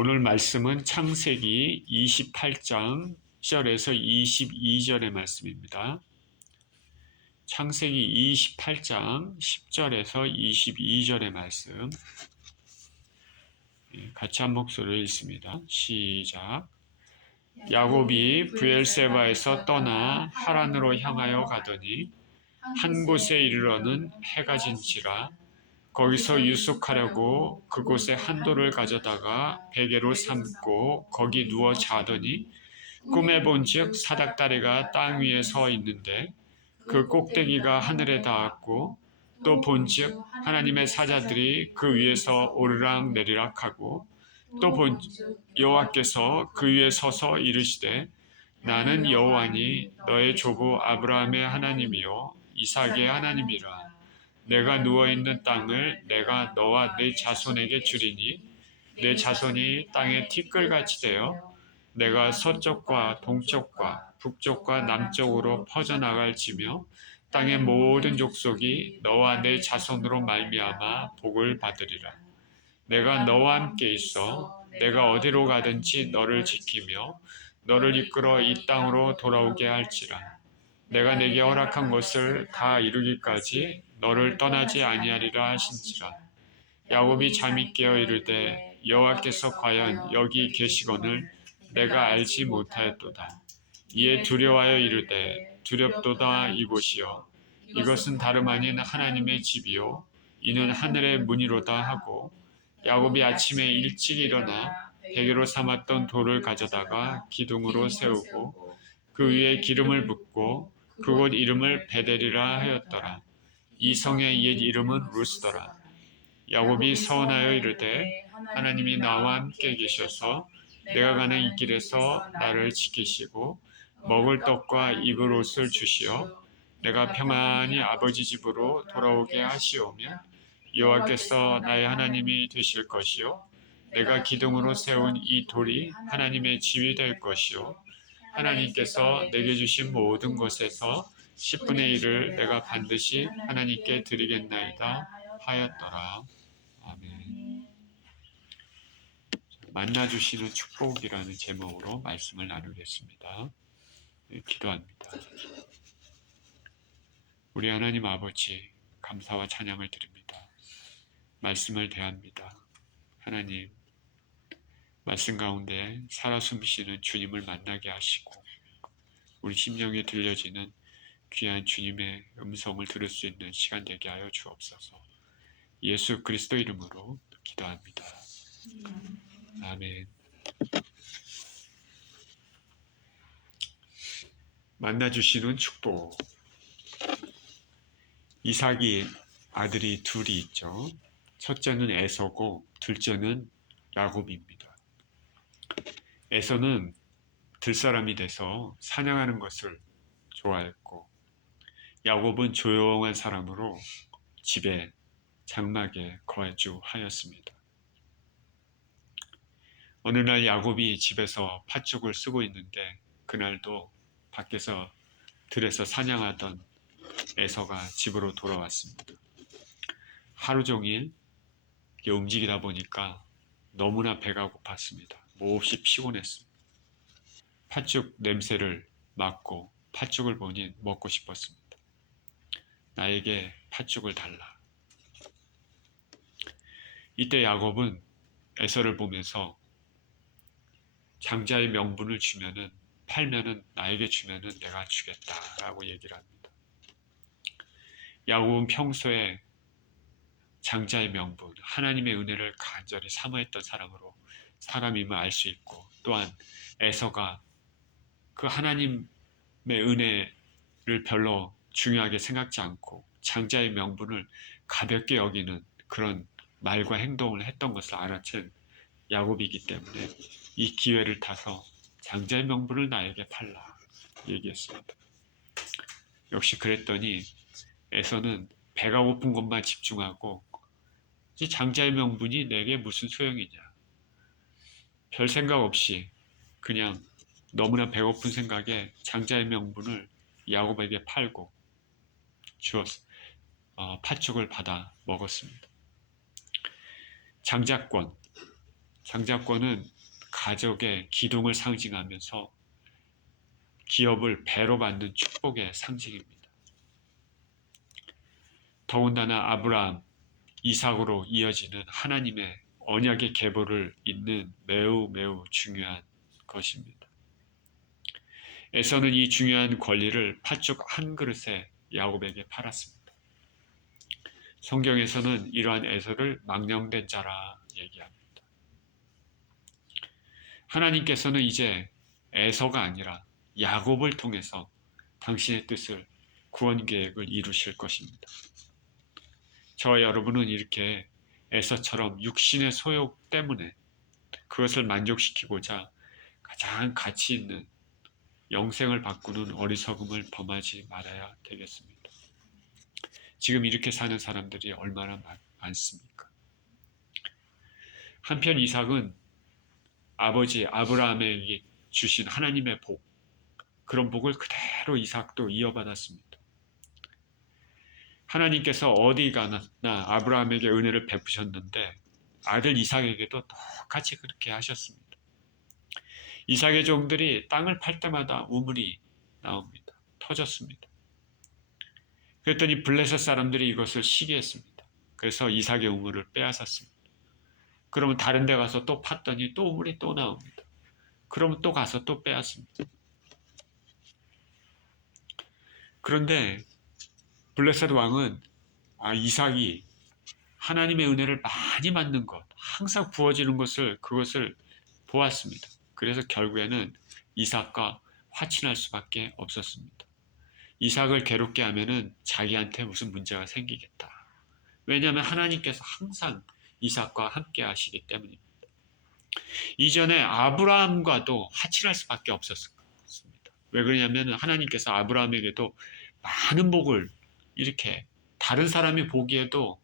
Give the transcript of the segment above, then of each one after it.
오늘 말씀은 창세기 28장 10절에서 22절의 말씀입니다. 창세기 28장 10절에서 22절의 말씀 같이 한 목소리로 읽습니다. 시작. 야곱이 브엘세바에서 떠나 하란으로 향하여 가더니 한 곳에 이르러는 해가 진지라. 거기서 유숙하려고 그곳에 한 돌을 가져다가 베개로 삼고 거기 누워 자더니 꿈에 본즉 사닥다리가 땅 위에 서 있는데 그 꼭대기가 하늘에 닿았고 또 본즉 하나님의 사자들이 그 위에서 오르락 내리락 하고 또 본즉 여호와께서 그 위에 서서 이르시되 나는 여호와니 너의 조부 아브라함의 하나님이요 이삭의 하나님이라. 내가 누워있는 땅을 내가 너와 네 자손에게 주리니 내 자손이 땅에 티끌같이 되어 내가 서쪽과 동쪽과 북쪽과 남쪽으로 퍼져나갈지며 땅의 모든 족속이 너와 내 자손으로 말미암아 복을 받으리라. 내가 너와 함께 있어 내가 어디로 가든지 너를 지키며 너를 이끌어 이 땅으로 돌아오게 할지라. 내가 내게 허락한 것을 다 이루기까지 너를 떠나지 아니하리라 하신지라. 야곱이 잠이 깨어 이르되 여호와께서 과연 여기 계시거늘 내가 알지 못하였도다. 이에 두려워하여 이르되 두렵도다 이곳이여 이것은 다름 아닌 하나님의 집이요 이는 하늘의 문이로다 하고 야곱이 아침에 일찍 일어나 베개로 삼았던 돌을 가져다가 기둥으로 세우고 그 위에 기름을 붓고 그곳 이름을 베델이라 하였더라. 이 성의 옛 이름은 루스더라. 야곱이 서원하여 이르되 하나님이 나와 함께 계셔서 내가 가는 이 길에서 나를 지키시고 먹을 떡과 입을 옷을 주시어 내가 평안히 아버지 집으로 돌아오게 하시오며 여호와께서 나의 하나님이 되실 것이요 내가 기둥으로 세운 이 돌이 하나님의 집이 될 것이요 하나님께서 내게 주신 모든 것에서 10분의 1을 내가 반드시 하나님께 드리겠나이다 하였더라. 아멘. 만나주시는 축복이라는 제목으로 말씀을 나누겠습니다. 기도합니다. 우리 하나님 아버지 감사와 찬양을 드립니다. 말씀을 대합니다. 하나님 말씀 가운데 살아 숨쉬는 주님을 만나게 하시고 우리 심령에 들려지는 귀한 주님의 음성을 들을 수 있는 시간 되게 하여 주옵소서. 예수 그리스도 이름으로 기도합니다. 아멘. 만나주시는 축복. 이삭이 아들이 둘이 있죠. 첫째는 에서고 둘째는 야곱입니다. 에서는 들사람이 돼서 사냥하는 것을 좋아했고 야곱은 조용한 사람으로 집에 장막에 거주하였습니다. 어느 날 야곱이 집에서 팥죽을 쓰고 있는데 그날도 밖에서 들에서 사냥하던 에서가 집으로 돌아왔습니다. 하루 종일 움직이다 보니까 너무나 배가 고팠습니다. 몹시 피곤했습니다. 팥죽 냄새를 맡고 팥죽을 보니 먹고 싶었습니다. 나에게 팥죽을 달라. 이때 야곱은 에서를 보면서 장자의 명분을 주면은 팔면은 나에게 주면은 내가 주겠다라고 얘기를 합니다. 야곱은 평소에 장자의 명분, 하나님의 은혜를 간절히 사모했던 사람으로 사람임을 알 수 있고 또한 에서가 그 하나님의 은혜를 별로 중요하게 생각지 않고 장자의 명분을 가볍게 여기는 그런 말과 행동을 했던 것을 알아챈 야곱이기 때문에 이 기회를 타서 장자의 명분을 나에게 팔라 얘기했습니다. 역시 그랬더니 에서는 배가 고픈 것만 집중하고 장자의 명분이 내게 무슨 소용이냐 별 생각 없이 그냥 너무나 배고픈 생각에 장자의 명분을 야곱에게 팔고 팥죽을 받아 먹었습니다. 장자권, 장자권은 가족의 기둥을 상징하면서 기업을 배로 받는 축복의 상징입니다. 더군다나 아브라함, 이삭으로 이어지는 하나님의 언약의 계보를 잇는 매우 중요한 것입니다. 에서는 이 중요한 권리를 팥죽 한 그릇에 야곱에게 팔았습니다. 성경에서는 이러한 에서를 망령된 자라 얘기합니다. 하나님께서는 이제 에서가 아니라 야곱을 통해서 당신의 뜻을, 구원 계획을 이루실 것입니다. 저와 여러분은 이렇게 에서처럼 육신의 소욕 때문에 그것을 만족시키고자 가장 가치 있는 영생을 바꾸는 어리석음을 범하지 말아야 되겠습니다. 지금 이렇게 사는 사람들이 얼마나 많습니까? 한편 이삭은 아버지 아브라함에게 주신 하나님의 복, 그런 복을 그대로 이삭도 이어받았습니다. 하나님께서 어디 가나 아브라함에게 은혜를 베푸셨는데 아들 이삭에게도 똑같이 그렇게 하셨습니다. 이삭의 종들이 땅을 팔 때마다 우물이 나옵니다. 터졌습니다. 그랬더니 블레셋 사람들이 이것을 시기했습니다. 그래서 이삭의 우물을 빼앗았습니다. 그러면 다른 데 가서 또 팠더니 또 우물이 또 나옵니다. 그러면 또 가서 또 빼앗습니다. 그런데 블레셋 왕은 이삭이 하나님의 은혜를 많이 받는 것, 항상 부어지는 그것을 보았습니다. 그래서 결국에는 이삭과 화친할 수밖에 없었습니다. 이삭을 괴롭게 하면은 자기한테 무슨 문제가 생기겠다. 왜냐하면 하나님께서 항상 이삭과 함께 하시기 때문입니다. 이전에 아브라함과도 화친할 수밖에 없었습니다. 왜 그러냐면 하나님께서 아브라함에게도 많은 복을 이렇게 다른 사람이 보기에도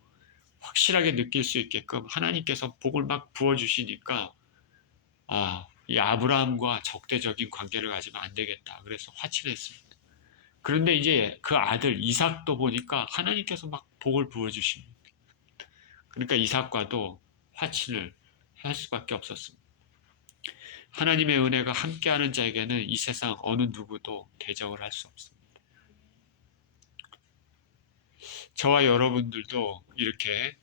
확실하게 느낄 수 있게끔 하나님께서 복을 막 부어주시니까 이 아브라함과 적대적인 관계를 가지면 안 되겠다. 그래서 화친했습니다. 그런데 이제 그 아들 이삭도 보니까 하나님께서 막 복을 부어주십니다. 그러니까 이삭과도 화친을 할 수밖에 없었습니다. 하나님의 은혜가 함께하는 자에게는 이 세상 어느 누구도 대적을 할 수 없습니다. 저와 여러분들도 이렇게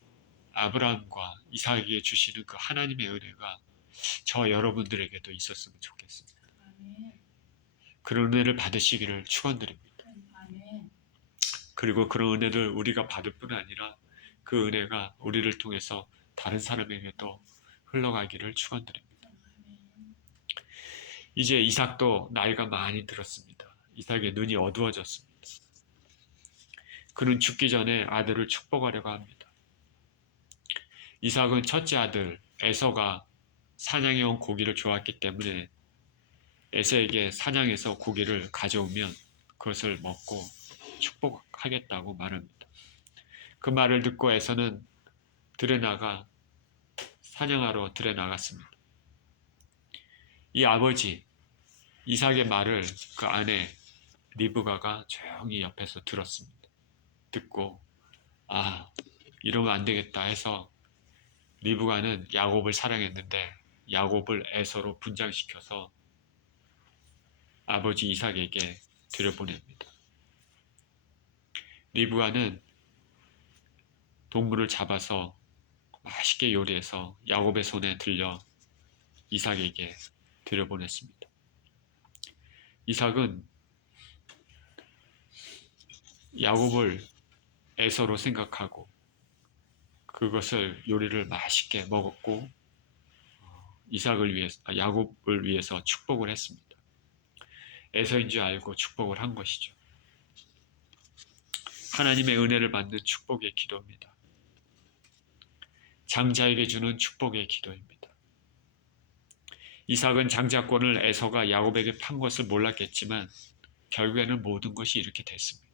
아브라함과 이삭에게 주시는 그 하나님의 은혜가 저와 여러분들에게도 있었으면 좋겠습니다. 그런 은혜를 받으시기를 축원드립니다. 그리고 그런 은혜를 우리가 받을 뿐 아니라 그 은혜가 우리를 통해서 다른 사람에게도 흘러가기를 축원드립니다. 이제 이삭도 나이가 많이 들었습니다. 이삭의 눈이 어두워졌습니다. 그는 죽기 전에 아들을 축복하려고 합니다. 이삭은 첫째 아들 에서가 사냥해 온 고기를 좋아했기 때문에 에서에게 사냥해서 고기를 가져오면 그것을 먹고 축복하겠다고 말합니다. 그 말을 듣고 에서는 사냥하러 들에 나갔습니다. 이 아버지 이삭의 말을 그 아내 리브가가 조용히 옆에서 들었습니다. 듣고 이러면 안 되겠다 해서 리브가는 야곱을 사랑했는데 야곱을 에서로 분장시켜서 아버지 이삭에게 들여보냅니다. 리브가는 동물을 잡아서 맛있게 요리해서 야곱의 손에 들려 이삭에게 들여보냈습니다. 이삭은 야곱을 에서로 생각하고 그것을 요리를 맛있게 먹었고 야곱을 위해서 축복을 했습니다. 에서인 줄 알고 축복을 한 것이죠. 하나님의 은혜를 받는 축복의 기도입니다. 장자에게 주는 축복의 기도입니다. 이삭은 장자권을 에서가 야곱에게 판 것을 몰랐겠지만 결국에는 모든 것이 이렇게 됐습니다.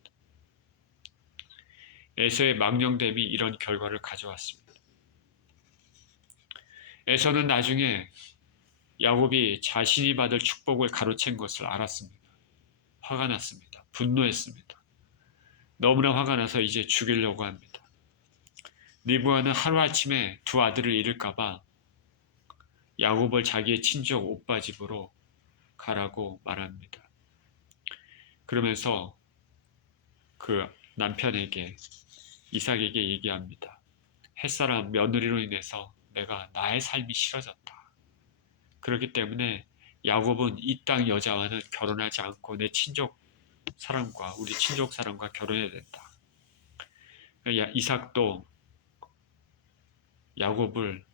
에서의 망령됨이 이런 결과를 가져왔습니다. 에서는 나중에 야곱이 자신이 받을 축복을 가로챈 것을 알았습니다. 화가 났습니다. 분노했습니다. 너무나 화가 나서 이제 죽이려고 합니다. 리브가는 하루아침에 두 아들을 잃을까 봐 야곱을 자기의 친족 오빠 집으로 가라고 말합니다. 그러면서 그 남편에게, 이삭에게 얘기합니다. 햇사람 며느리로 인해서 내가 나의 삶이 싫어졌다. 그렇기 때문에 야곱은 이 땅 여자와는 결혼하지 않고 내 친족 사람과, 우리 친족 사람과 결혼해야 된다. 이삭도 야곱을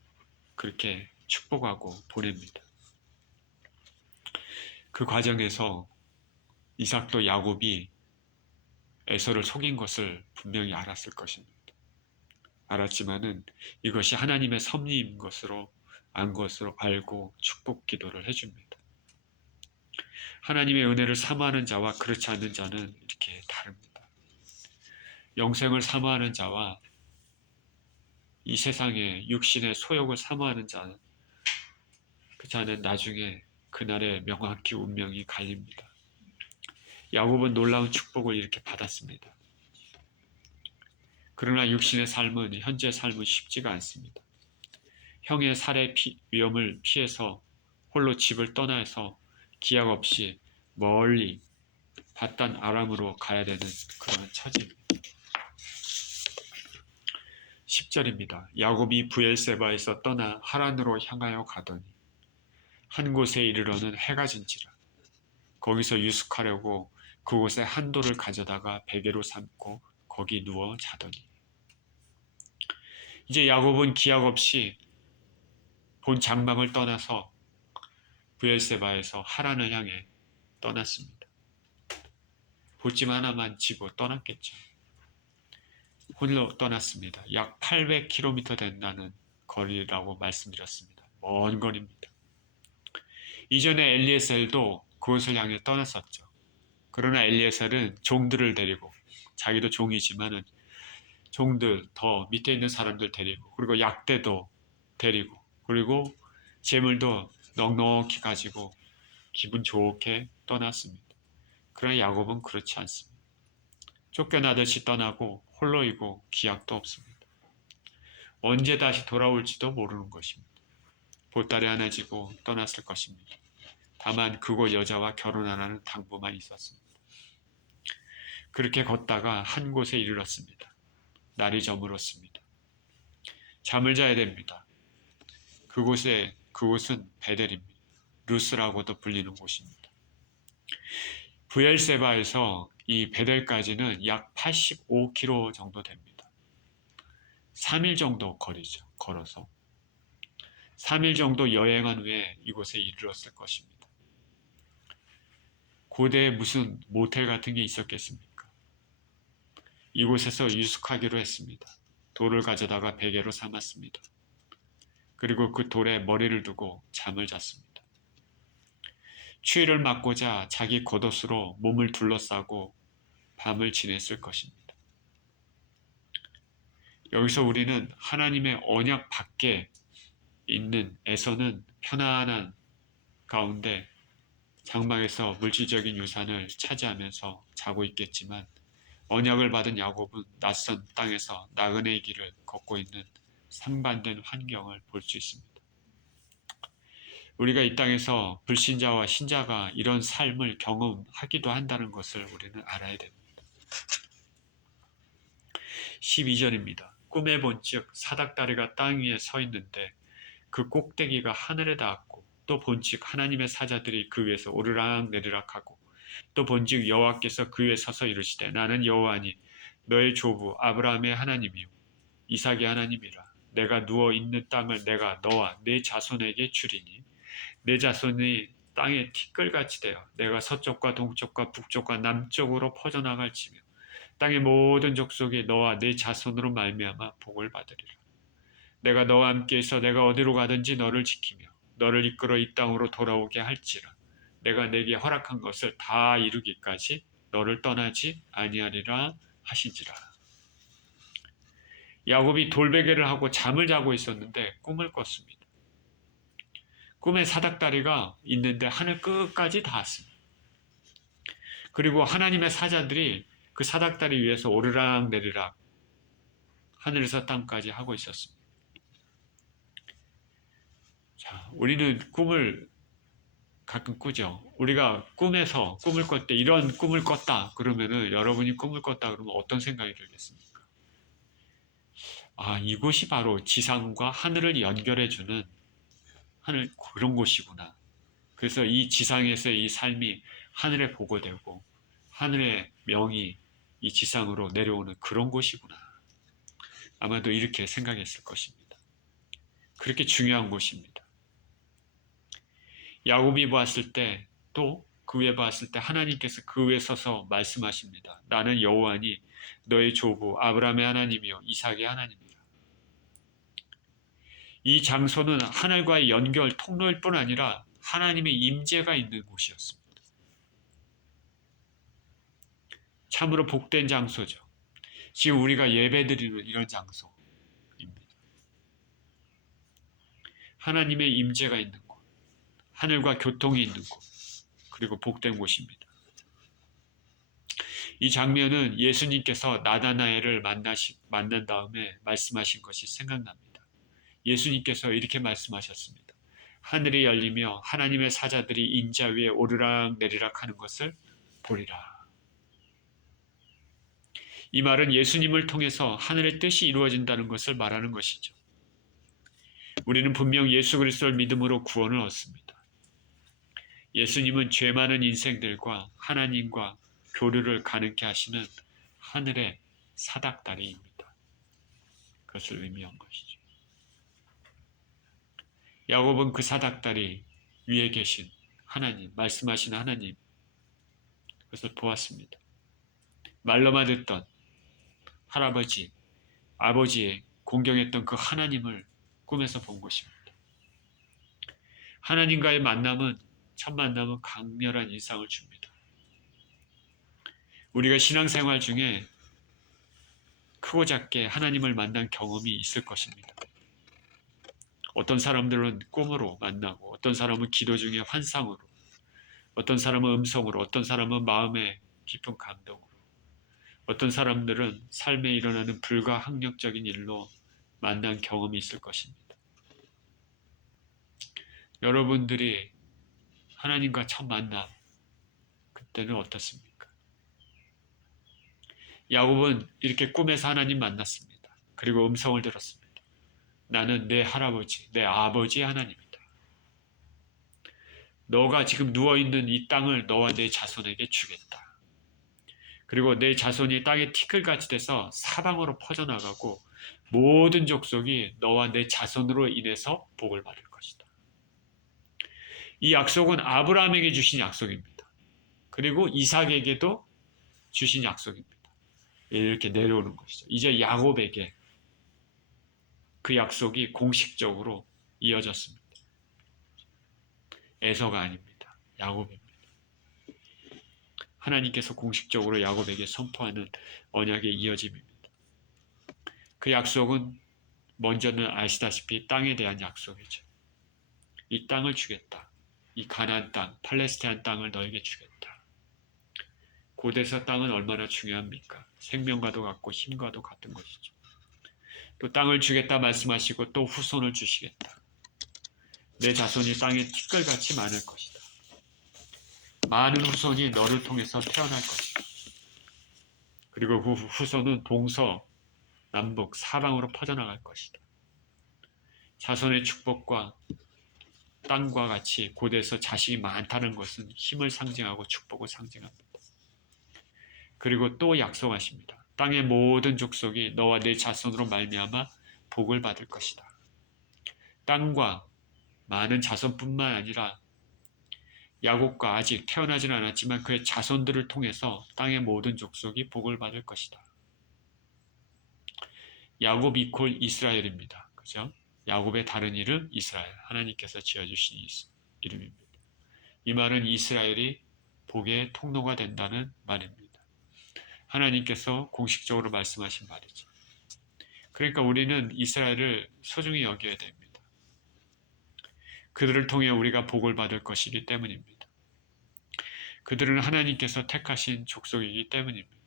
그렇게 축복하고 보냅니다. 그 과정에서 이삭도 야곱이 에서를 속인 것을 분명히 알았을 것입니다. 알았지만은 이것이 하나님의 섭리인 것으로 알고 축복 기도를 해줍니다. 하나님의 은혜를 사모하는 자와 그렇지 않는 자는 이렇게 다릅니다. 영생을 사모하는 자와 이 세상의 육신의 소욕을 사모하는 자는, 그 자는 나중에 그날에 명확히 운명이 갈립니다. 야곱은 놀라운 축복을 이렇게 받았습니다. 그러나 육신의 삶은, 현재 삶은 쉽지가 않습니다. 형의 살해 위험을 피해서 홀로 집을 떠나서 기약 없이 멀리 바단 아람으로 가야 되는 그런 처지입니다. 10절입니다. 야곱이 브엘세바에서 떠나 하란으로 향하여 가더니 한 곳에 이르러는 해가 진지라. 거기서 유숙하려고 그곳에 한 돌을 가져다가 베개로 삼고 거기 누워 자더니. 이제 야곱은 기약 없이 본 장막을 떠나서 브엘세바에서 하란을 향해 떠났습니다. 보찜 하나만 지고 떠났겠죠. 홀로 떠났습니다. 약 800km 된다는 거리라고 말씀드렸습니다. 먼 거리입니다. 이전에 엘리에셀도 그곳을 향해 떠났었죠. 그러나 엘리에셀은 종들을 데리고, 자기도 종이지만은 종들, 더 밑에 있는 사람들 데리고, 그리고 약대도 데리고, 그리고 재물도 넉넉히 가지고 기분 좋게 떠났습니다. 그러나 야곱은 그렇지 않습니다. 쫓겨나듯이 떠나고 홀로이고 기약도 없습니다. 언제 다시 돌아올지도 모르는 것입니다. 보따리 하나 지고 떠났을 것입니다. 다만 그곳 여자와 결혼하라는 당부만 있었습니다. 그렇게 걷다가 한 곳에 이르렀습니다. 날이 저물었습니다. 잠을 자야 됩니다. 그곳은 베델입니다. 루스라고도 불리는 곳입니다. 브엘세바에서 이 베델까지는 약 85km 정도 됩니다. 3일 정도 거리죠. 걸어서 3일 정도 여행한 후에 이곳에 이르렀을 것입니다. 고대에 무슨 모텔 같은 게 있었겠습니까? 이곳에서 유숙하기로 했습니다. 돌을 가져다가 베개로 삼았습니다. 그리고 그 돌에 머리를 두고 잠을 잤습니다. 추위를 막고자 자기 겉옷으로 몸을 둘러싸고 밤을 지냈을 것입니다. 여기서 우리는 하나님의 언약 밖에 있는 에서는 편안한 가운데 장막에서 물질적인 유산을 차지하면서 자고 있겠지만, 언약을 받은 야곱은 낯선 땅에서 나그네의 길을 걷고 있는 상반된 환경을 볼 수 있습니다. 우리가 이 땅에서 불신자와 신자가 이런 삶을 경험하기도 한다는 것을 우리는 알아야 됩니다. 12절입니다. 꿈에 본즉 사닥다리가 땅 위에 서 있는데 그 꼭대기가 하늘에 닿았고, 또 본즉 하나님의 사자들이 그 위에서 오르락 내리락 하고, 또 본즉 여호와께서 그 위에 서서 이르시되 나는 여호와니 너의 조부 아브라함의 하나님이요 이삭의 하나님이라. 내가 누워 있는 땅을 내가 너와 내 자손에게 주리니 내 자손이 땅에 티끌같이 되어 내가 서쪽과 동쪽과 북쪽과 남쪽으로 퍼져나갈지며 땅의 모든 족속이 너와 내 자손으로 말미암아 복을 받으리라. 내가 너와 함께 있어 내가 어디로 가든지 너를 지키며 너를 이끌어 이 땅으로 돌아오게 할지라. 내가 내게 허락한 것을 다 이루기까지 너를 떠나지 아니하리라 하시지라. 야곱이 돌베개를 하고 잠을 자고 있었는데 꿈을 꿨습니다. 꿈에 사닥다리가 있는데 하늘 끝까지 닿았습니다. 그리고 하나님의 사자들이 그 사닥다리 위에서 오르락 내리락 하늘에서 땅까지 하고 있었습니다. 자, 우리는 꿈을 가끔 꾸죠. 우리가 꿈에서 꿈을 꿨 때 이런 꿈을 꿨다 그러면은 여러분이 꿈을 꿨다 그러면 어떤 생각이 들겠습니까? 아, 이곳이 바로 지상과 하늘을 연결해주는 하늘 그런 곳이구나. 그래서 이 지상에서의 이 삶이 하늘에 보고되고 하늘의 명이 이 지상으로 내려오는 그런 곳이구나. 아마도 이렇게 생각했을 것입니다. 그렇게 중요한 곳입니다. 야곱이 보았을 때 또 그 위에 봤을 때 하나님께서 그 위에 서서 말씀하십니다. 나는 여호와니 너의 조부 아브라함의 하나님이요 이삭의 하나님이라. 이 장소는 하늘과의 연결 통로일 뿐 아니라 하나님의 임재가 있는 곳이었습니다. 참으로 복된 장소죠. 지금 우리가 예배드리는 이런 장소입니다. 하나님의 임재가 있는 곳, 하늘과 교통이 있는 곳, 그리고 복된 곳입니다. 이 장면은 예수님께서 나다나엘을 만난 다음에 말씀하신 것이 생각납니다. 예수님께서 이렇게 말씀하셨습니다. 하늘이 열리며 하나님의 사자들이 인자 위에 오르락 내리락 하는 것을 보리라. 이 말은 예수님을 통해서 하늘의 뜻이 이루어진다는 것을 말하는 것이죠. 우리는 분명 예수 그리스도를 믿음으로 구원을 얻습니다. 예수님은 죄 많은 인생들과 하나님과 교류를 가능케 하시는 하늘의 사닥다리입니다. 그것을 의미한 것이죠. 야곱은 그 사닥다리 위에 계신 하나님, 말씀하신 하나님, 그것을 보았습니다. 말로만 듣던 할아버지, 아버지의 공경했던 그 하나님을 꿈에서 본 것입니다. 하나님과의 만남은, 첫 만남은 강렬한 인상을 줍니다. 우리가 신앙생활 중에 크고 작게 하나님을 만난 경험이 있을 것입니다. 어떤 사람들은 꿈으로 만나고, 어떤 사람은 기도 중에 환상으로, 어떤 사람은 음성으로, 어떤 사람은 마음의 깊은 감동으로, 어떤 사람들은 삶에 일어나는 불가항력적인 일로 만난 경험이 있을 것입니다. 여러분들이 하나님과 첫 만남, 그때는 어떻습니까? 야곱은 이렇게 꿈에서 하나님 만났습니다. 그리고 음성을 들었습니다. 나는 내 할아버지, 내 아버지의 하나님이다. 너가 지금 누워있는 이 땅을 너와 내 자손에게 주겠다. 그리고 내 자손이 땅에 티끌같이 돼서 사방으로 퍼져나가고 모든 족속이 너와 내 자손으로 인해서 복을 받을 것이다. 이 약속은 아브라함에게 주신 약속입니다. 그리고 이삭에게도 주신 약속입니다. 이렇게 내려오는 것이죠. 이제 야곱에게 그 약속이 공식적으로 이어졌습니다. 에서가 아닙니다. 야곱입니다. 하나님께서 공식적으로 야곱에게 선포하는 언약의 이어짐입니다. 그 약속은 먼저는 아시다시피 땅에 대한 약속이죠. 이 땅을 주겠다. 이 가나안 땅, 팔레스타인 땅을 너에게 주겠다. 고대서 땅은 얼마나 중요합니까? 생명과도 같고 힘과도 같은 것이죠. 또 땅을 주겠다 말씀하시고 또 후손을 주시겠다. 내 자손이 땅에 티끌같이 많을 것이다. 많은 후손이 너를 통해서 태어날 것이다. 그리고 그 후손은 동서, 남북, 사방으로 퍼져나갈 것이다. 자손의 축복과 땅과 같이 고대에서 자식이 많다는 것은 힘을 상징하고 축복을 상징합니다. 그리고 또 약속하십니다. 땅의 모든 족속이 너와 내 자손으로 말미암아 복을 받을 것이다. 땅과 많은 자손뿐만 아니라 야곱과 아직 태어나지는 않았지만 그의 자손들을 통해서 땅의 모든 족속이 복을 받을 것이다. 야곱 이퀄 이스라엘입니다. 그죠? 야곱의 다른 이름 이스라엘. 하나님께서 지어주신 이름입니다. 이 말은 이스라엘이 복의 통로가 된다는 말입니다. 하나님께서 공식적으로 말씀하신 말이죠. 그러니까 우리는 이스라엘을 소중히 여겨야 됩니다. 그들을 통해 우리가 복을 받을 것이기 때문입니다. 그들은 하나님께서 택하신 족속이기 때문입니다.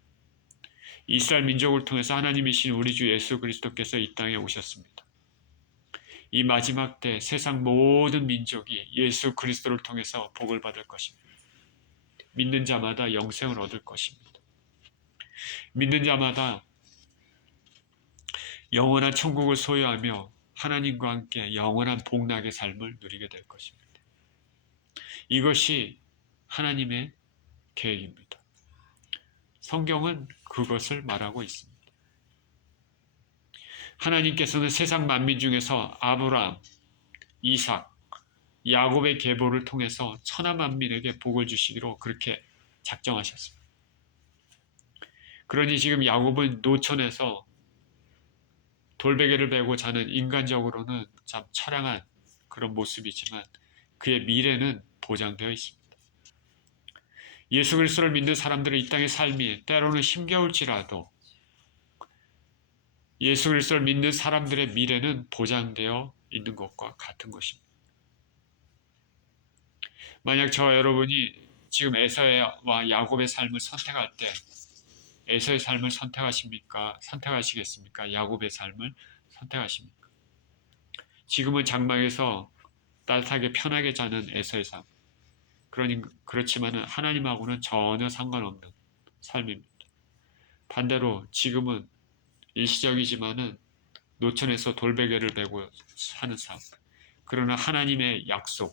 이스라엘 민족을 통해서 하나님이신 우리 주 예수 그리스도께서 이 땅에 오셨습니다. 이 마지막 때 세상 모든 민족이 예수 그리스도를 통해서 복을 받을 것입니다. 믿는 자마다 영생을 얻을 것입니다. 믿는 자마다 영원한 천국을 소유하며 하나님과 함께 영원한 복락의 삶을 누리게 될 것입니다. 이것이 하나님의 계획입니다. 성경은 그것을 말하고 있습니다. 하나님께서는 세상 만민 중에서 아브라함, 이삭, 야곱의 계보를 통해서 천하 만민에게 복을 주시기로 그렇게 작정하셨습니다. 그러니 지금 야곱은 노천에서 돌베개를 베고 자는 인간적으로는 참 처량한 그런 모습이지만 그의 미래는 보장되어 있습니다. 예수 그리스도를 믿는 사람들의 이 땅의 삶이 때로는 힘겨울지라도 예수 그리스도를 믿는 사람들의 미래는 보장되어 있는 것과 같은 것입니다. 만약 저와 여러분이 지금 에서와 야곱의 삶을 선택할 때 에서의 삶을 선택하시겠습니까? 야곱의 삶을 선택하십니까? 지금은 장막에서 따뜻하게 편하게 자는 에서의 삶. 그렇지만은 하나님하고는 전혀 상관없는 삶입니다. 반대로 지금은 일시적이지만은 노천에서 돌베개를 베고 사는 삶. 그러나 하나님의 약속이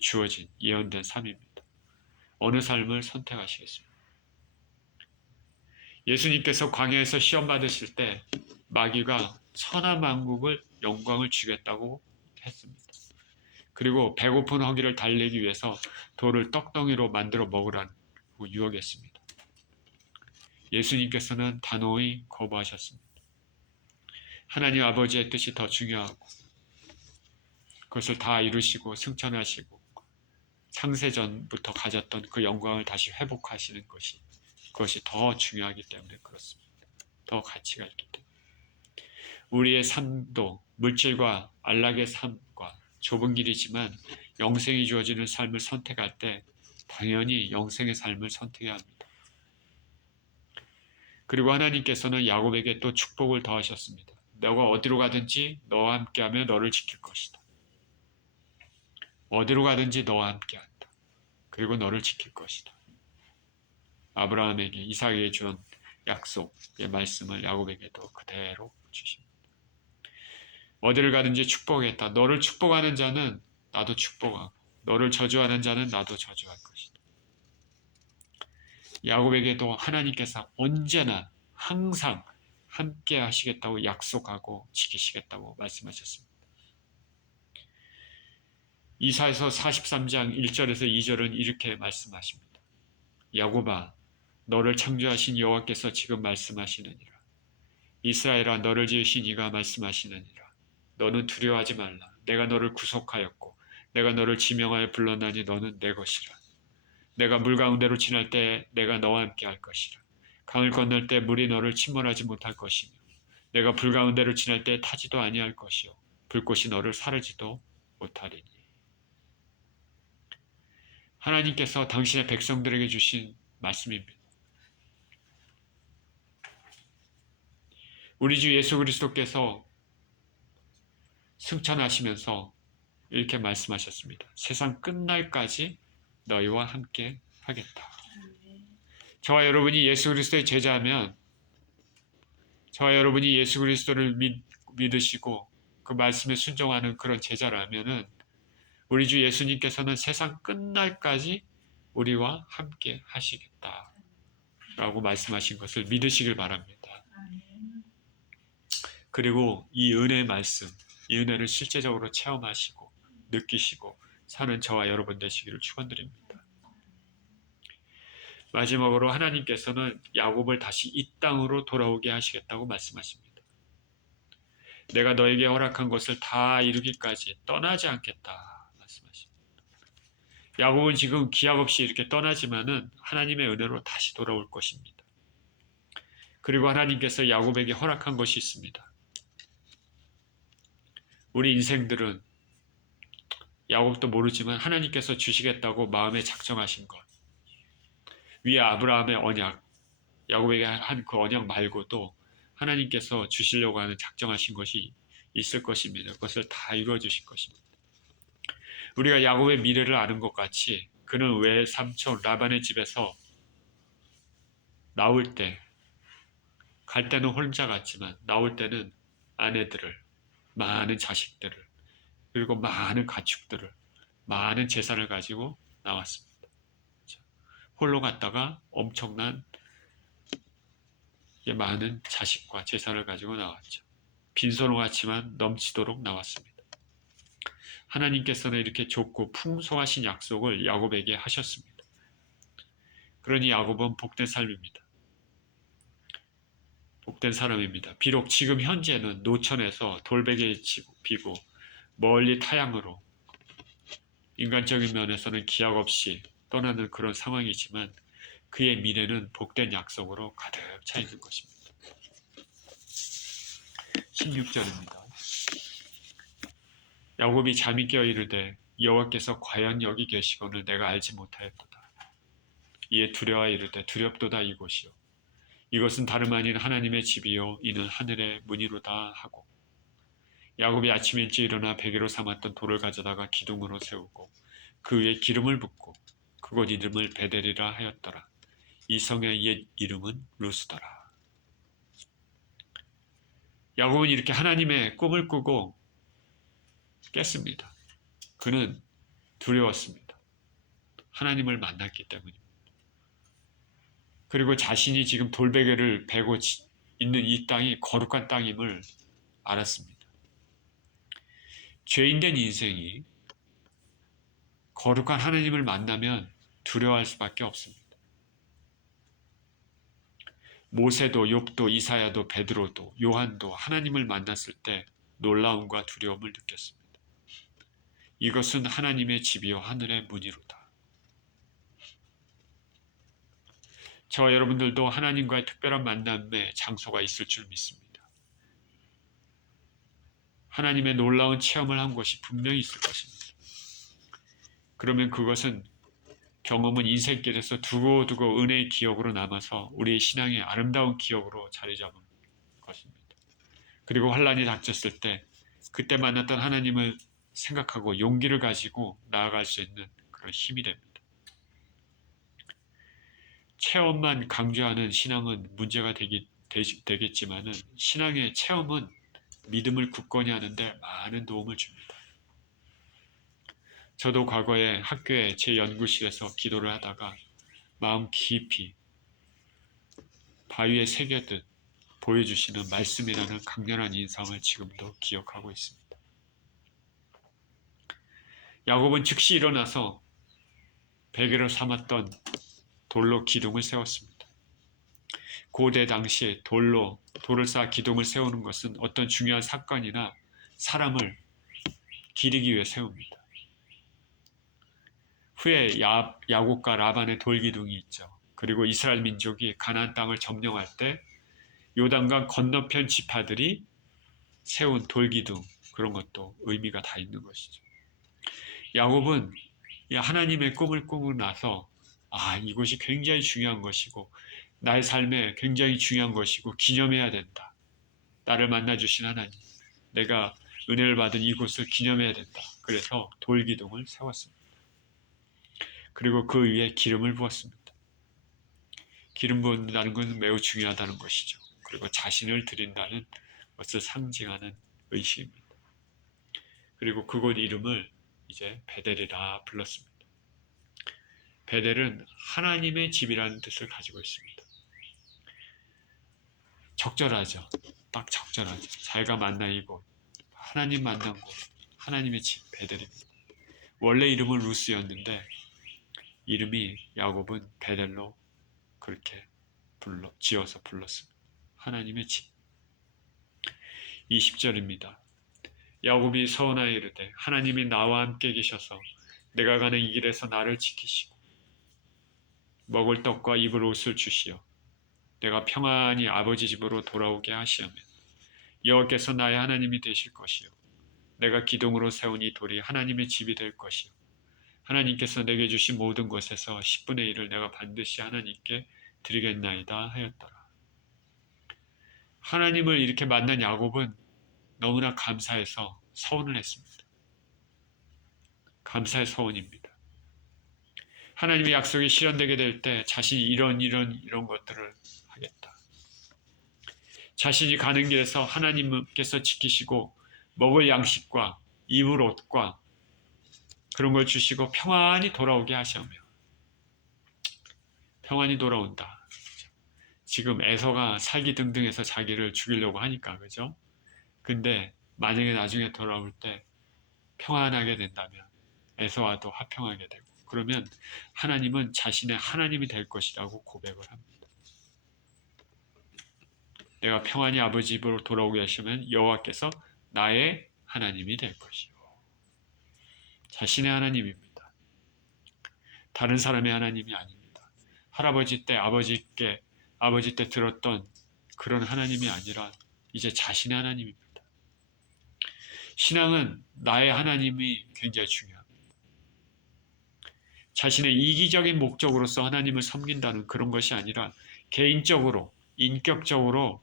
주어진 예언된 삶입니다. 어느 삶을 선택하시겠습니까? 예수님께서 광야에서 시험 받으실 때 마귀가 천하만국을 영광을 주겠다고 했습니다. 그리고 배고픈 허기를 달래기 위해서 돌을 떡덩이로 만들어 먹으라고 유혹했습니다. 예수님께서는 단호히 거부하셨습니다. 하나님 아버지의 뜻이 더 중요하고 그것을 다 이루시고 승천하시고 창세전부터 가졌던 그 영광을 다시 회복하시는 그것이 더 중요하기 때문에 그렇습니다. 더 가치가 있기 때문에. 우리의 삶도 물질과 안락의 삶과 좁은 길이지만 영생이 주어지는 삶을 선택할 때 당연히 영생의 삶을 선택해야 합니다. 그리고 하나님께서는 야곱에게 또 축복을 더하셨습니다. 너가 어디로 가든지 너와 함께하며 너를 지킬 것이다. 어디로 가든지 너와 함께한다. 그리고 너를 지킬 것이다. 아브라함에게 이삭에게 준 약속의 말씀을 야곱에게도 그대로 주십니다. 어디를 가든지 축복했다. 너를 축복하는 자는 나도 축복하고 너를 저주하는 자는 나도 저주할 것이다. 야곱에게도 하나님께서 언제나 항상 함께 하시겠다고 약속하고 지키시겠다고 말씀하셨습니다. 이사야서 43장 1절에서 2절은 이렇게 말씀하십니다. 야곱아, 너를 창조하신 여호와께서 지금 말씀하시느니라. 이스라엘아, 너를 지으신 이가 말씀하시느니라. 너는 두려워하지 말라. 내가 너를 구속하였고 내가 너를 지명하여 불렀나니 너는 내 것이라. 내가 물 가운데로 지날 때 내가 너와 함께 할 것이라. 강을 건널 때 물이 너를 침몰하지 못할 것이며 내가 불 가운데로 지날 때 타지도 아니할 것이요 불꽃이 너를 사르지도 못하리니. 하나님께서 당신의 백성들에게 주신 말씀입니다. 우리 주 예수 그리스도께서 승천하시면서 이렇게 말씀하셨습니다. 세상 끝날까지 너희와 함께 하겠다. 저와 여러분이 예수 그리스도의 제자면, 저와 여러분이 예수 그리스도를 믿으시고 그 말씀에 순종하는 그런 제자라면은 우리 주 예수님께서는 세상 끝날까지 우리와 함께 하시겠다 라고 말씀하신 것을 믿으시길 바랍니다. 그리고 이 은혜의 말씀, 이 은혜를 실제적으로 체험하시고 느끼시고 사는 저와 여러분 되시기를 축원드립니다. 마지막으로 하나님께서는 야곱을 다시 이 땅으로 돌아오게 하시겠다고 말씀하십니다. 내가 너에게 허락한 것을 다 이루기까지 떠나지 않겠다 말씀하십니다. 야곱은 지금 기약 없이 이렇게 떠나지만은 하나님의 은혜로 다시 돌아올 것입니다. 그리고 하나님께서 야곱에게 허락한 것이 있습니다. 우리 인생들은 야곱도 모르지만 하나님께서 주시겠다고 마음에 작정하신 것, 위에 아브라함의 언약, 야곱에게 한 그 언약 말고도 하나님께서 주시려고 하는 작정하신 것이 있을 것입니다. 그것을 다 이루어 주실 것입니다. 우리가 야곱의 미래를 아는 것 같이 그는 왜 삼촌 라반의 집에서 나올 때, 갈 때는 혼자 갔지만 나올 때는 아내들을, 많은 자식들을, 그리고 많은 가축들을, 많은 재산을 가지고 나왔습니다. 홀로 갔다가 엄청난 많은 자식과 재산을 가지고 나왔죠. 빈손으로 갔지만 넘치도록 나왔습니다. 하나님께서는 이렇게 좁고 풍성하신 약속을 야곱에게 하셨습니다. 그러니 야곱은 복된 삶입니다. 복된 사람입니다. 비록 지금 현재는 노천에서 돌베개에 비고 멀리 타향으로 인간적인 면에서는 기약 없이 떠나는 그런 상황이지만 그의 미래는 복된 약속으로 가득 차 있는 것입니다. 16절입니다. 야곱이 잠이 깨어 이르되 여호와께서 과연 여기 계시거늘 내가 알지 못하였도다. 이에 두려워 이르되 두렵도다 이곳이요 이것은 다름 아닌 하나님의 집이요 이는 하늘의 문이로다 하고 야곱이 아침 일찍 일어나 베개로 삼았던 돌을 가져다가 기둥으로 세우고 그 위에 기름을 붓고 그곳 이름을 베델이라 하였더라. 이 성의 옛 이름은 루스더라. 야곱은 이렇게 하나님의 꿈을 꾸고 깼습니다. 그는 두려웠습니다. 하나님을 만났기 때문입니다. 그리고 자신이 지금 돌베개를 베고 있는 이 땅이 거룩한 땅임을 알았습니다. 죄인된 인생이 거룩한 하나님을 만나면 두려워할 수밖에 없습니다. 모세도 욥도 이사야도 베드로도 요한도 하나님을 만났을 때 놀라움과 두려움을 느꼈습니다. 이것은 하나님의 집이요 하늘의 문이로다. 저와 여러분들도 하나님과의 특별한 만남의 장소가 있을 줄 믿습니다. 하나님의 놀라운 체험을 한 곳이 분명히 있을 것입니다. 그러면 그것은 경험은 인생길에서 두고두고 은혜의 기억으로 남아서 우리의 신앙의 아름다운 기억으로 자리 잡은 것입니다. 그리고 환란이 닥쳤을 때 그때 만났던 하나님을 생각하고 용기를 가지고 나아갈 수 있는 그런 힘이 됩니다. 체험만 강조하는 신앙은 문제가 되겠지만은 신앙의 체험은 믿음을 굳건히 하는데 많은 도움을 줍니다. 저도 과거에 학교에 제 연구실에서 기도를 하다가 마음 깊이 바위에 새겨듯 보여주시는 말씀이라는 강렬한 인상을 지금도 기억하고 있습니다. 야곱은 즉시 일어나서 베개로 삼았던 돌로 기둥을 세웠습니다. 고대 당시에 돌을 쌓아 기둥을 세우는 것은 어떤 중요한 사건이나 사람을 기리기 위해 세웁니다. 후에 야곱과 라반의 돌기둥이 있죠. 그리고 이스라엘 민족이 가나안 땅을 점령할 때 요단강 건너편 지파들이 세운 돌기둥, 그런 것도 의미가 다 있는 것이죠. 야곱은 하나님의 꿈을 꾸고 나서 이것이 굉장히 중요한 것이고 나의 삶에 굉장히 중요한 것이고 기념해야 된다. 나를 만나주신 하나님, 내가 은혜를 받은 이곳을 기념해야 된다. 그래서 돌기둥을 세웠습니다. 그리고 그 위에 기름을 부었습니다. 기름 부은다는 것은 매우 중요하다는 것이죠. 그리고 자신을 드린다는 것을 상징하는 의식입니다. 그리고 그곳 이름을 이제 베델이라 불렀습니다. 베델은 하나님의 집이라는 뜻을 가지고 있습니다. 적절하죠. 딱 적절하죠. 자기가 만난 이곳, 하나님 만난 곳, 하나님의 집 베델입니다. 원래 이름은 루스였는데 이름이 야곱은 베델로 그렇게 지어서 불렀습니다. 하나님의 집. 20절입니다. 야곱이 서원하여 이르되 하나님이 나와 함께 계셔서 내가 가는 이 길에서 나를 지키시고 먹을 떡과 입을 옷을 주시어 내가 평안히 아버지 집으로 돌아오게 하시면 여호와께서 나의 하나님이 되실 것이요 내가 기둥으로 세운 이 돌이 하나님의 집이 될 것이요 하나님께서 내게 주신 모든 것에서 10분의 1을 내가 반드시 하나님께 드리겠나이다 하였더라. 하나님을 이렇게 만난 야곱은 너무나 감사해서 서원을 했습니다. 감사의 서원입니다. 하나님의 약속이 실현되게 될 때 자신이 이런 것들을 하겠다. 자신이 가는 길에서 하나님께서 지키시고 먹을 양식과 입을 옷과 그런 걸 주시고 평안히 돌아오게 하시며 평안히 돌아온다. 지금 에서가 살기등등해서 자기를 죽이려고 하니까 그죠? 근데 만약에 나중에 돌아올 때 평안하게 된다면 에서와도 화평하게 되고 그러면 하나님은 자신의 하나님이 될 것이라고 고백을 합니다. 내가 평안히 아버지 집으로 돌아오게 하시면 여호와께서 나의 하나님이 될 것이요. 자신의 하나님입니다. 다른 사람의 하나님이 아닙니다. 할아버지 때 아버지 때 들었던 그런 하나님이 아니라 이제 자신의 하나님입니다. 신앙은 나의 하나님이 굉장히 중요합니다. 자신의 이기적인 목적으로서 하나님을 섬긴다는 그런 것이 아니라 개인적으로, 인격적으로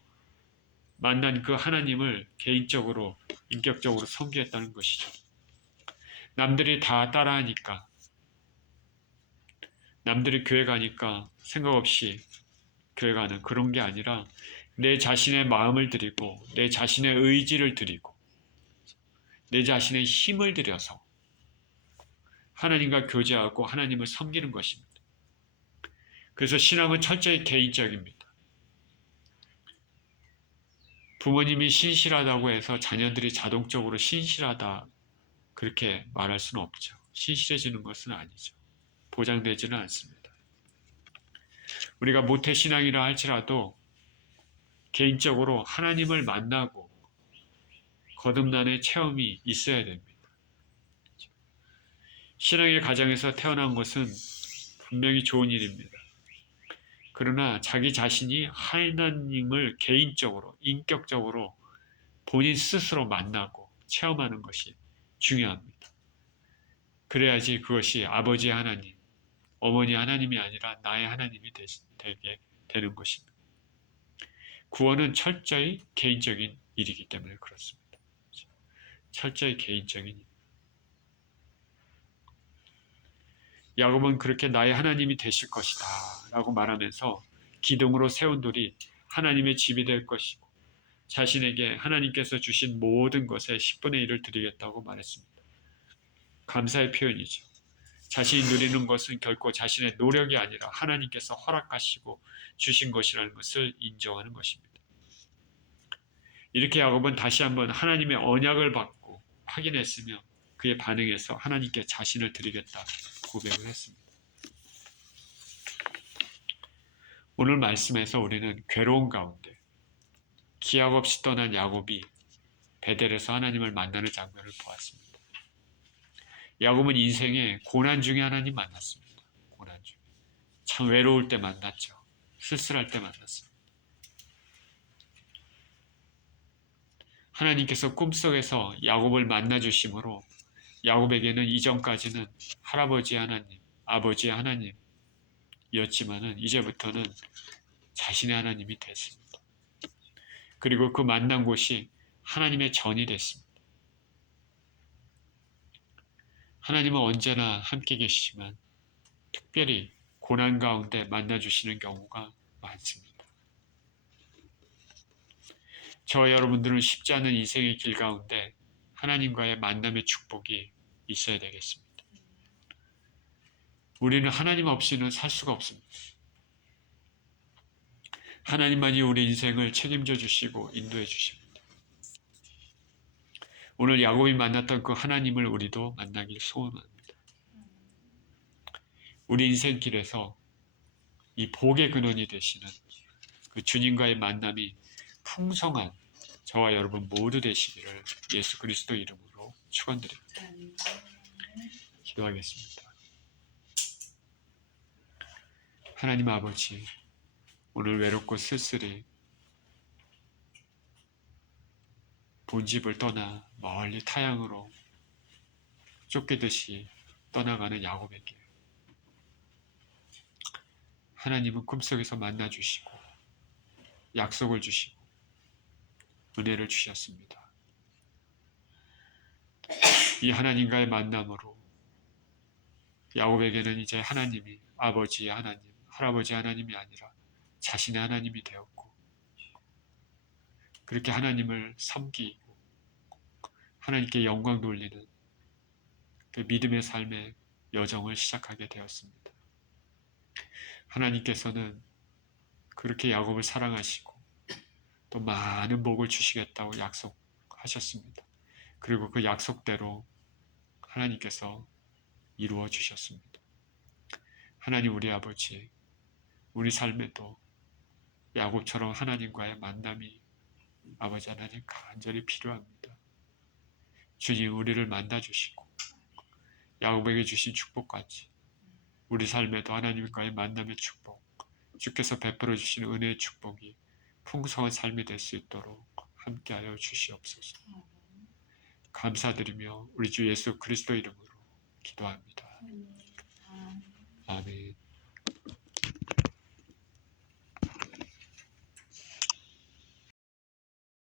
만난 그 하나님을 개인적으로, 인격적으로 섬기겠다는 것이죠. 남들이 다 따라하니까, 남들이 교회 가니까 생각 없이 교회 가는 그런 게 아니라 내 자신의 마음을 드리고 내 자신의 의지를 드리고 내 자신의 힘을 들여서 하나님과 교제하고 하나님을 섬기는 것입니다. 그래서 신앙은 철저히 개인적입니다. 부모님이 신실하다고 해서 자녀들이 자동적으로 신실하다 그렇게 말할 수는 없죠. 신실해지는 것은 아니죠. 보장되지는 않습니다. 우리가 모태신앙이라 할지라도 개인적으로 하나님을 만나고 거듭남의 체험이 있어야 됩니다. 신앙의 가정에서 태어난 것은 분명히 좋은 일입니다. 그러나 자기 자신이 하나님을 개인적으로, 인격적으로 본인 스스로 만나고 체험하는 것이 중요합니다. 그래야지 그것이 아버지 하나님, 어머니 하나님이 아니라 나의 하나님이 되게 되는 것입니다. 구원은 철저히 개인적인 일이기 때문에 그렇습니다. 철저히 개인적인 일. 야곱은 그렇게 나의 하나님이 되실 것이다 라고 말하면서 기둥으로 세운 돌이 하나님의 집이 될 것이고 자신에게 하나님께서 주신 모든 것의 10분의 1을 드리겠다고 말했습니다. 감사의 표현이죠. 자신이 누리는 것은 결코 자신의 노력이 아니라 하나님께서 허락하시고 주신 것이라는 것을 인정하는 것입니다. 이렇게 야곱은 다시 한번 하나님의 언약을 받고 확인했으며 그에 반응해서 하나님께 자신을 드리겠다 고백을 했습니다. 오늘 말씀에서 우리는 괴로운 가운데 기약 없이 떠난 야곱이 베델에서 하나님을 만나는 장면을 보았습니다. 야곱은 인생에 고난 중에 하나님 만났습니다. 고난 중에. 참 외로울 때 만났죠. 쓸쓸할 때 만났습니다. 하나님께서 꿈속에서 야곱을 만나주심으로 야곱에게는 이전까지는 할아버지 하나님, 아버지 하나님이었지만은 이제부터는 자신의 하나님이 됐습니다. 그리고 그 만난 곳이 하나님의 전이 됐습니다. 하나님은 언제나 함께 계시지만 특별히 고난 가운데 만나주시는 경우가 많습니다. 저와 여러분들은 쉽지 않은 인생의 길 가운데 하나님과의 만남의 축복이 있어야 되겠습니다. 우리는 하나님 없이는 살 수가 없습니다. 하나님만이 우리 인생을 책임져 주시고 인도해 주십니다. 오늘 야곱이 만났던 그 하나님을 우리도 만나길 소원합니다. 우리 인생 길에서 이 복의 근원이 되시는 그 주님과의 만남이 풍성한 저와 여러분 모두 되시기를 예수 그리스도 이름으로 축원드립니다. 기도하겠습니다. 하나님 아버지, 오늘 외롭고 쓸쓸히 본집을 떠나 멀리 타향으로 쫓기듯이 떠나가는 야곱에게 하나님은 꿈속에서 만나주시고 약속을 주시고 은혜를 주셨습니다. 이 하나님과의 만남으로 야곱에게는 이제 하나님이 아버지의 하나님, 할아버지 하나님이 아니라 자신의 하나님이 되었고, 그렇게 하나님을 섬기고 하나님께 영광 돌리는 그 믿음의 삶의 여정을 시작하게 되었습니다. 하나님께서는 그렇게 야곱을 사랑하시고 또 많은 복을 주시겠다고 약속하셨습니다. 그리고 그 약속대로 하나님께서 이루어 주셨습니다. 하나님 우리 아버지, 우리 삶에도 야곱처럼 하나님과의 만남이 아버지 하나님 간절히 필요합니다. 주님 우리를 만나주시고 야곱에게 주신 축복까지 우리 삶에도 하나님과의 만남의 축복, 주께서 베풀어 주신 은혜의 축복이 풍성한 삶이 될 수 있도록 함께하여 주시옵소서. 감사드리며 우리 주 예수 그리스도 이름으로 기도합니다. 아멘.